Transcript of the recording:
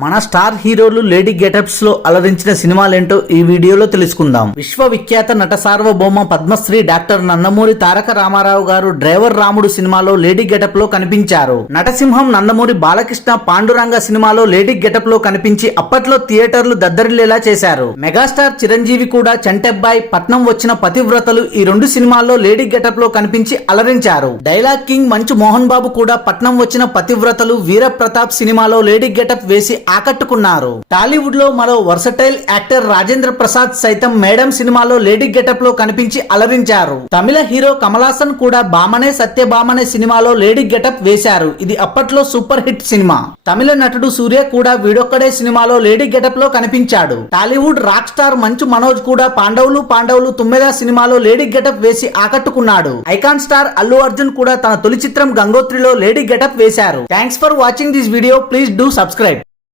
మన స్టార్ హీరోలు lady getups లో అలరించిన సినిమాలేంటో ఈ వీడియోలో తెలుసుకుందాం. విశ్వవిఖ్యాత నట సార్వభౌమ పద్మశ్రీ డాక్టర్ నందమూరి తారక రామారావు గారు డ్రైవర్ రాముడు సినిమాలో లేడీ గెటప్ లో కనిపించారు. నటసింహం నందమూరి బాలకృష్ణ పాండురంగ సినిమాలో లేడీ గెటప్ లో కనిపించి అప్పట్లో థియేటర్లు దద్దరిల్లేలా చేశారు. మెగాస్టార్ చిరంజీవి కూడా చంటెబ్బాయి, పట్నం వచ్చిన పతివ్రతలు ఈ రెండు సినిమాల్లో లేడీ గెటప్ లో కనిపించి అలరించారు. డైలాగ్ కింగ్ మంచు మోహన్ బాబు కూడా పట్నం వచ్చిన పతివ్రతలు, వీర ప్రతాప్ సినిమాలో లేడీ గెటప్ వేసి ఆకట్టుకున్నారు. టాలీవుడ్ లో మరో వర్సటైల్ యాక్టర్ రాజేంద్ర ప్రసాద్ సైతం మేడం సినిమాలో లేడీ గెటప్ లో కనిపించి అలరించారు. తమిళ హీరో కమల్ హాసన్ కూడా బామనే సత్యభామనే సినిమాలో లేడీ గెటప్ వేశారు. ఇది అప్పట్లో సూపర్ హిట్ సినిమా. తమిళ నటుడు సూర్య కూడా వీడొక్కడే సినిమాలో లేడీ గెటప్ లో కనిపించాడు. టాలీవుడ్ రాక్ స్టార్ మంచు మనోజ్ కూడా పాండవులు తుమ్మెద సినిమాలో లేడీ గెటప్ వేసి ఆకట్టుకున్నాడు. ఐకాన్ స్టార్ అల్లు అర్జున్ కూడా తన తొలి చిత్రం గంగోత్రిలో లేడీ గెటప్ వేశారు. Thanks for watching this video. Please do subscribe.